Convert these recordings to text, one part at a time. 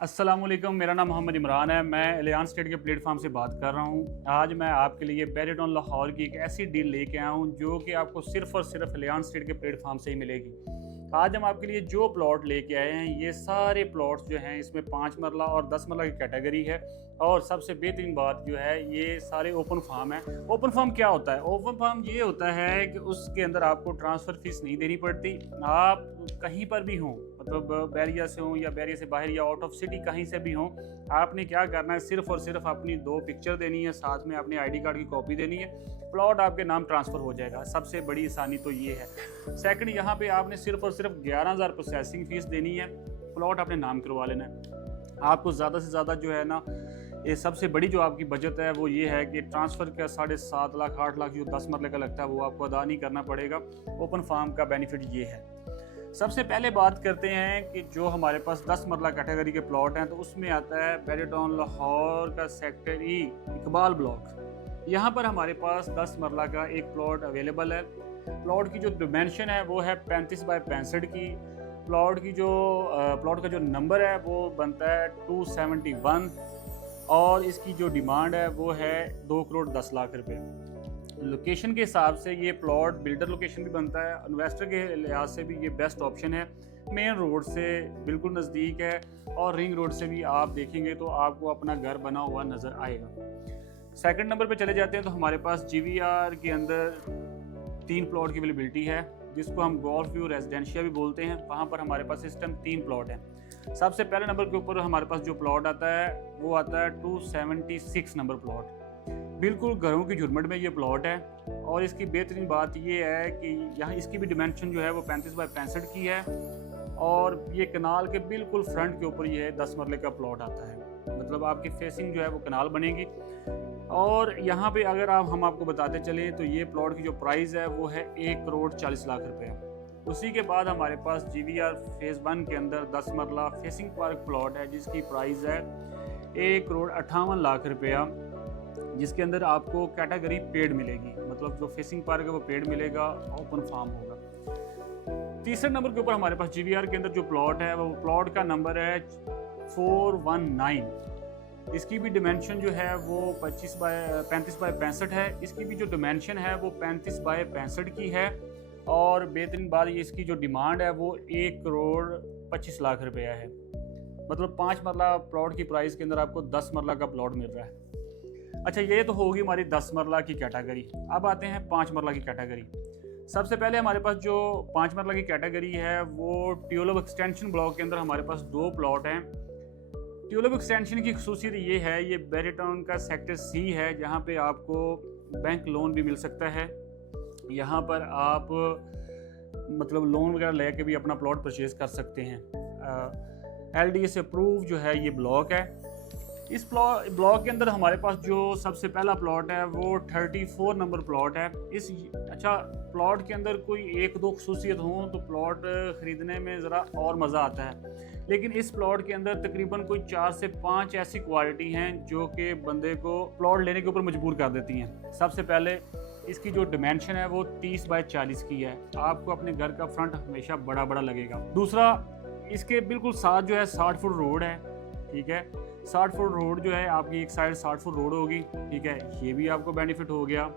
अस्सलाम वालेकुम, मेरा नाम मोहम्मद इमरान है। मैं एलियान स्टेट के प्लेटफॉर्म से बात कर रहा हूँ। आज मैं आपके लिए बैरिटॉन लाहौर की एक ऐसी डील लेके आया हूँ जो कि आपको सिर्फ़ और सिर्फ एलियान स्टेट के प्लेटफॉर्म से ही मिलेगी। आज हम आपके लिए जो प्लॉट लेके आए हैं, ये सारे प्लॉट्स जो हैं इसमें 5 मरला और 10 मरला की कैटेगरी है। और सबसे बेहतरीन बात जो है, ये सारे ओपन फार्म है। ओपन फार्म क्या होता है? ओपन फार्म ये होता है कि उसके अंदर आपको ट्रांसफ़र फ़ीस नहीं देनी पड़ती। आप कहीं पर भी हों, मतलब बैरिया से हों या बैरिया से बाहर या आउट ऑफ सिटी कहीं से भी हों, आपने क्या करना है, सिर्फ़ और सिर्फ अपनी 2 पिक्चर देनी है, साथ में अपने आईडी कार्ड की कॉपी देनी है, प्लॉट आपके नाम ट्रांसफ़र हो जाएगा। सबसे बड़ी आसानी तो ये है। सेकंड, यहाँ पे आपने सिर्फ़ और सिर्फ 11,000 प्रोसेसिंग फ़ीस देनी है, प्लॉट अपने नाम करवा लेना है। आपको ज़्यादा से ज़्यादा जो है ना, ये सबसे बड़ी जो आपकी बचत है वो ये है कि ट्रांसफ़र का 7.5 लाख 8 लाख जो 10 मरले का लगता है वो आपको अदा नहीं करना पड़ेगा। ओपन फार्म का बेनिफिट ये है। सबसे पहले बात करते हैं कि जो हमारे पास 10 मरला कैटेगरी के प्लॉट हैं, तो उसमें आता है बैरिटॉन लाहौर का सेक्टर ई इकबाल ब्लॉक। यहाँ पर हमारे पास 10 मरला का एक प्लॉट अवेलेबल है। प्लॉट की जो डिमेंशन है वो है 35 बाय 65 की। प्लॉट का जो नंबर है वो बनता है 271 और इसकी जो डिमांड है वो है 2 करोड़ 10 लाख रुपए। लोकेशन के हिसाब से ये प्लॉट बिल्डर लोकेशन भी बनता है, इन्वेस्टर के लिहाज से भी ये बेस्ट ऑप्शन है। मेन रोड से बिल्कुल नज़दीक है और रिंग रोड से भी आप देखेंगे तो आपको अपना घर बना हुआ नज़र आएगा। सेकंड नंबर पे चले जाते हैं तो हमारे पास जीवीआर के अंदर 3 प्लॉट की अवेलेबिलिटी है, जिसको हम गोल्फ व्यू रेजिडेंशिया भी बोलते हैं। वहाँ पर हमारे पास इस टाइम 3 प्लॉट हैं। सबसे पहले नंबर के ऊपर हमारे पास जो प्लॉट आता है वो आता है 276 नंबर प्लॉट। बिल्कुल घरों की झुरमट में ये प्लॉट है और इसकी बेहतरीन बात ये है कि यहाँ इसकी भी डिमेंशन जो है वो 35 बाय 65 की है और ये कनाल के बिल्कुल फ्रंट के ऊपर ये 10 मरले का प्लॉट आता है। मतलब आपकी फेसिंग जो है वो कनाल बनेगी। और यहाँ पे अगर हम आपको बताते चलें तो ये प्लॉट की जो प्राइस है वो है 1 करोड़ 40 लाख रुपये। उसी के बाद हमारे पास जीवीआर फेज़ 1 के अंदर 10 मरला फेसिंग पार्क प्लॉट है, जिसकी प्राइस है 1 करोड़ 58 लाख रुपया, जिसके अंदर आपको कैटेगरी पेड मिलेगी। मतलब जो फेसिंग पार्क है वो पेड मिलेगा, ओपन फार्म होगा। तीसरे नंबर के ऊपर हमारे पास जीवीआर के अंदर जो प्लॉट है वो प्लॉट का नंबर है 419। इसकी भी डिमेंशन जो है वो 35 बाय 65 है। इसकी भी जो डिमेंशन है वो 35 बाय 65 की है और बेहतरीन बात ये इसकी जो डिमांड है वो 1 करोड़ 25 लाख रुपया है। मतलब 5 मरला प्लॉट की प्राइस के अंदर आपको 10 मरला का प्लॉट मिल रहा है। अच्छा, ये तो होगी हमारी 10 मरला की कैटेगरी। अब आते हैं 5 मरला की कैटेगरी। सबसे पहले हमारे पास जो 5 मरला की कैटेगरी है वो ट्यूलिप एक्सटेंशन ब्लॉक के अंदर हमारे पास 2 प्लॉट हैं। ट्यूलिप एक्सटेंशन की खसूसियत ये है, ये बैरिटॉन का सेक्टर सी है, जहाँ पे आपको बैंक लोन भी मिल सकता है। यहाँ पर आप मतलब लोन वगैरह लेके भी अपना प्लॉट परचेज़ कर सकते हैं। LDA से अप्रूव जो है ये ब्लॉक है। इस ब्लॉक के अंदर हमारे पास जो सबसे पहला प्लॉट है वो 34 नंबर प्लॉट है। प्लॉट के अंदर कोई 1-2 खसूसियत हों तो प्लॉट ख़रीदने में ज़रा और मज़ा आता है, लेकिन इस प्लॉट के अंदर तकरीबन कोई 4 से 5 ऐसी क्वालिटी हैं जो कि बंदे को प्लॉट लेने के ऊपर मजबूर कर देती हैं। सबसे पहले इसकी जो डिमेंशन है वो 30 बाय 40 की है। आपको अपने घर का फ्रंट हमेशा बड़ा बड़ा लगेगा। दूसरा, इसके बिल्कुल साथ जो है 60 फुट रोड है। ठीक है, 60 फुट रोड जो है आपकी एक साइड 60 फुट रोड होगी। ठीक है, ये भी आपको बेनिफिट हो गया।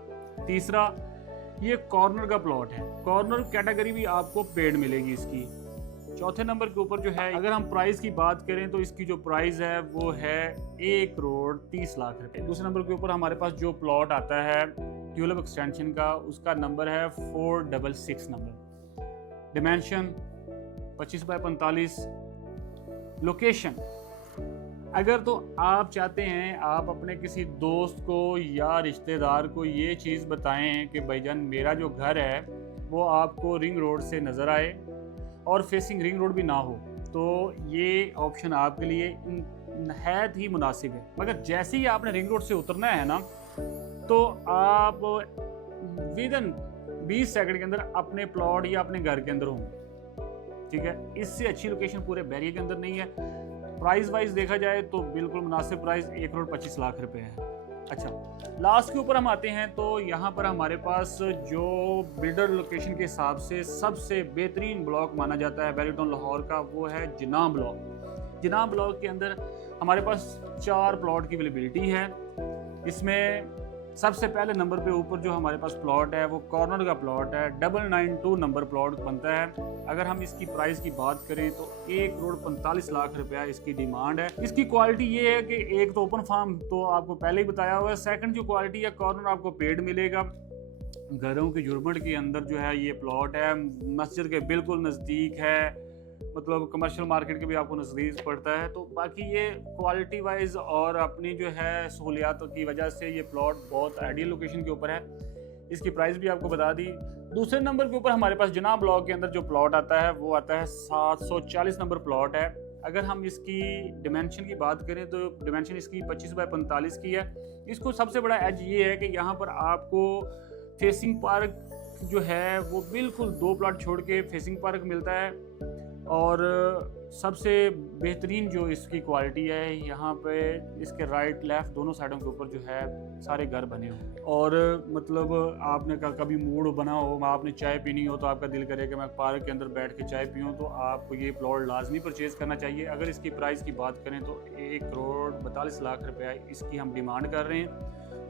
तीसरा, ये कॉर्नर का प्लॉट है, कॉर्नर कैटेगरी भी आपको पेड मिलेगी इसकी। चौथे नंबर के ऊपर जो है, अगर हम प्राइस की बात करें तो इसकी जो प्राइस है वो है 1 करोड़ 30 लाख रुपए। दूसरे नंबर के ऊपर हमारे पास जो प्लॉट आता है ट्यूलिप एक्सटेंशन का, उसका नंबर है 466 नंबर। Dimension 25 bye 45। लोकेशन, अगर तो आप चाहते हैं आप अपने किसी दोस्त को या रिश्तेदार को ये चीज़ बताएं कि भाईजान मेरा जो घर है वो आपको रिंग रोड से नज़र आए और फेसिंग रिंग रोड भी ना हो, तो ये ऑप्शन आपके लिए नहायत ही मुनासिब है। मगर जैसे ही आपने रिंग रोड से उतरना है ना, तो आप विदिन 20 सेकंड के अंदर अपने प्लॉट या अपने घर के अंदर होंगे। ठीक है, इससे अच्छी लोकेशन पूरे बैरिया के अंदर नहीं है। प्राइस वाइज देखा जाए तो बिल्कुल मुनासिब प्राइस 1 करोड़ 25 लाख रुपए है। अच्छा, लास्ट के ऊपर हम आते हैं तो यहाँ पर हमारे पास जो बिल्डर लोकेशन के हिसाब से सबसे बेहतरीन ब्लॉक माना जाता है बैरिटॉन लाहौर का, वो है जिन्ना ब्लॉक। जिनाह ब्लॉक के अंदर हमारे पास 4 प्लॉट की अवेलेबिलिटी है। इसमें सबसे पहले नंबर पे ऊपर जो हमारे पास प्लॉट है वो कॉर्नर का प्लॉट है, 992 नंबर प्लॉट बनता है। अगर हम इसकी प्राइस की बात करें तो 1,45,00,000 रुपया इसकी डिमांड है। इसकी क्वालिटी ये है कि एक तो ओपन फार्म तो आपको पहले ही बताया हुआ है, सेकंड जो क्वालिटी है कॉर्नर आपको पेड मिलेगा। घरों के झुरमुट के अंदर जो है ये प्लॉट है, मस्जिद के बिल्कुल नज़दीक है, मतलब कमर्शियल मार्केट के भी आपको नज़दीक पड़ता है। तो बाकी ये क्वालिटी वाइज और अपनी जो है सहूलियात की वजह से ये प्लॉट बहुत आइडियल लोकेशन के ऊपर है। इसकी प्राइस भी आपको बता दी। दूसरे नंबर के ऊपर हमारे पास जिनाह ब्लॉक के अंदर जो प्लॉट आता है वो आता है 740 नंबर प्लॉट है। अगर हम इसकी डिमेंशन की बात करें तो डिमेंशन इसकी 25 बाय 45 की है। इसको सबसे बड़ा एज ये है कि यहाँ पर आपको फेसिंग पार्क जो है वो बिल्कुल 2 प्लॉट छोड़ के फेसिंग पार्क मिलता है। और सबसे बेहतरीन जो इसकी क्वालिटी है, यहाँ पे इसके राइट लेफ़्ट दोनों साइडों के ऊपर जो है सारे घर बने हुए। और मतलब आपने कभी मूड बना हो, आपने चाय पीनी हो तो आपका दिल करे कि मैं पार्क के अंदर बैठ के चाय पीऊँ, तो आपको ये प्लॉट लाजमी परचेज़ करना चाहिए। अगर इसकी प्राइस की बात करें तो 1,42,00,000 रुपया इसकी हम डिमांड कर रहे हैं।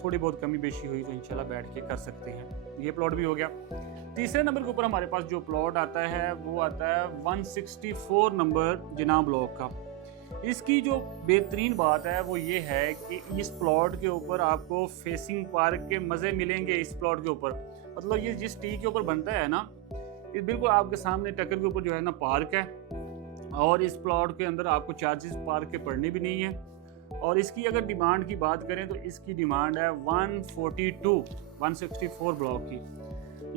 थोड़ी बहुत कमी बेशी हुई तो इंशाल्लाह बैठ के कर सकते हैं। ये प्लॉट भी हो गया। तीसरे नंबर के ऊपर हमारे पास जो प्लॉट आता है वो आता है 164 नंबर जिनाह ब्लॉक का। इसकी जो बेहतरीन बात है वो ये है कि इस प्लॉट के ऊपर आपको फेसिंग पार्क के मज़े मिलेंगे। इस प्लॉट के ऊपर मतलब ये जिस टी के ऊपर बनता है ना, ये बिल्कुल आपके सामने टक्कर के ऊपर जो है ना पार्क है। और इस प्लॉट के अंदर आपको चार्जेस पार्क के पड़ने भी नहीं है। और इसकी अगर डिमांड की बात करें तो इसकी डिमांड है 164 ब्लॉक की।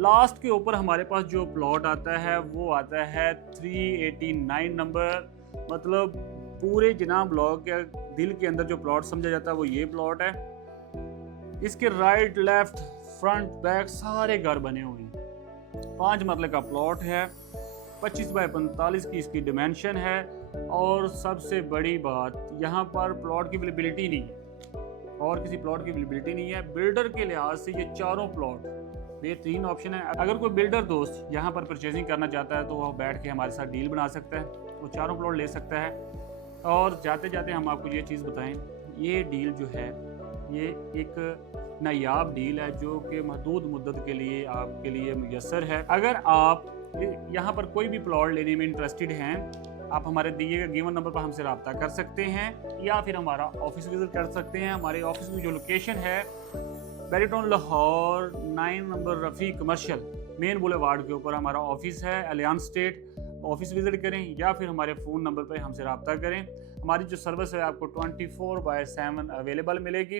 लास्ट के ऊपर हमारे पास जो प्लॉट आता है वो आता है 389 नंबर। मतलब पूरे जिनाह ब्लॉक के दिल के अंदर जो प्लॉट समझा जाता है वो ये प्लॉट है। इसके राइट लेफ्ट फ्रंट बैक सारे घर बने हुए हैं। 5 मरले का प्लॉट है, 25 बाय 45 की इसकी डिमेंशन है। और सबसे बड़ी बात, यहाँ पर प्लॉट की अवेलेबिलिटी नहीं है और किसी प्लॉट की अवेलेबिलिटी नहीं है। बिल्डर के लिहाज से ये चारों प्लॉट बेहतरीन ऑप्शन है। अगर कोई बिल्डर दोस्त यहाँ पर परचेजिंग करना चाहता है तो वह बैठ के हमारे साथ डील बना सकता है, वो चारों प्लॉट ले सकता है। और जाते जाते हम आपको ये चीज़ बताएं, ये डील जो है ये एक नायाब डील है जो कि महदूद मुद्दत के लिए आपके लिए मुयस्सर है। अगर आप यहाँ पर कोई भी प्लॉट लेने में इंटरेस्टेड हैं, आप हमारे दिए गए गिवन नंबर पर हमसे रब्ता कर सकते हैं या फिर हमारा ऑफिस विजिट कर सकते हैं। हमारे ऑफिस में जो लोकेशन है Bahria Town Lahore 9 number Rafi commercial main boulevard के ऊपर हमारा ऑफिस है, अलियांस स्टेट। ऑफिस विजिट करें या फिर हमारे फ़ोन नंबर पर हमसे रब्ता करें। हमारी जो सर्विस है आपको 24/7 अवेलेबल मिलेगी।